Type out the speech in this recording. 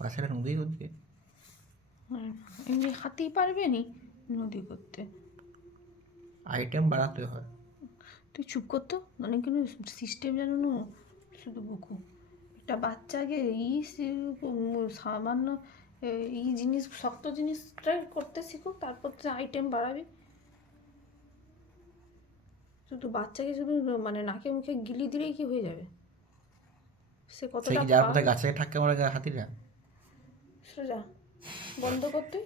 পাশে নদী করতে এমনি হাতি পারবে নি নদী করতে। আইটেম বাড়াতে হয়। তুই চুপ করতো, মানে কোনো সিস্টেম জানো না, শুধু বকু। একটা বাচ্চাকে সামান্য এই জিনিস, শক্ত জিনিসটা করতে শিখুক, তারপর তো আইটেম বাড়াবি। শুধু বাচ্চাকে শুধু মানে নাকে মুখে গিলি দিলেই কি হয়ে যাবে? সে সে কতটা কি যার পথে পারবে? গাছে ঠাক্কা মারে হাতিরা? সোজা বন্ধ করতে